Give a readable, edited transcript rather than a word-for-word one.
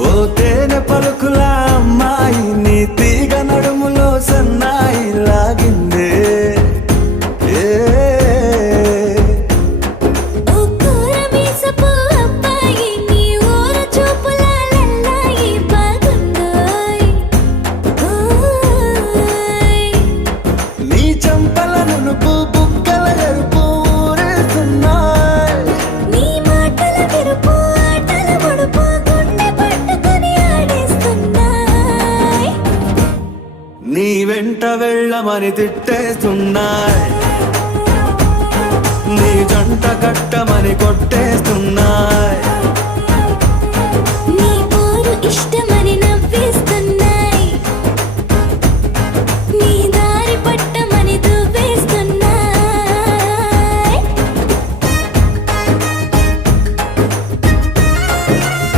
ఓ తేనె పలుకుల అమ్మాయి నీ తీగ నడుములో సన్నాయి లాగిందే ఏ ఓ కూరమీసపు అబ్బాయి నీ ఊర చూపుల లల్లాయి బాగుందోయ్ ఓయ్ నీ చంపల నునుపు బుగ్గల ఎరుపు ఊరేస్తున్నాయి నీ మాటల విరుపు ఆటల ముడుపు గుండె పట్టుకొని ఆడేస్తున్నాయ్ నీ వెంట వెళ్ళమని తిట్టేస్తున్నాయి నీ జంట కట్టమని కొట్టే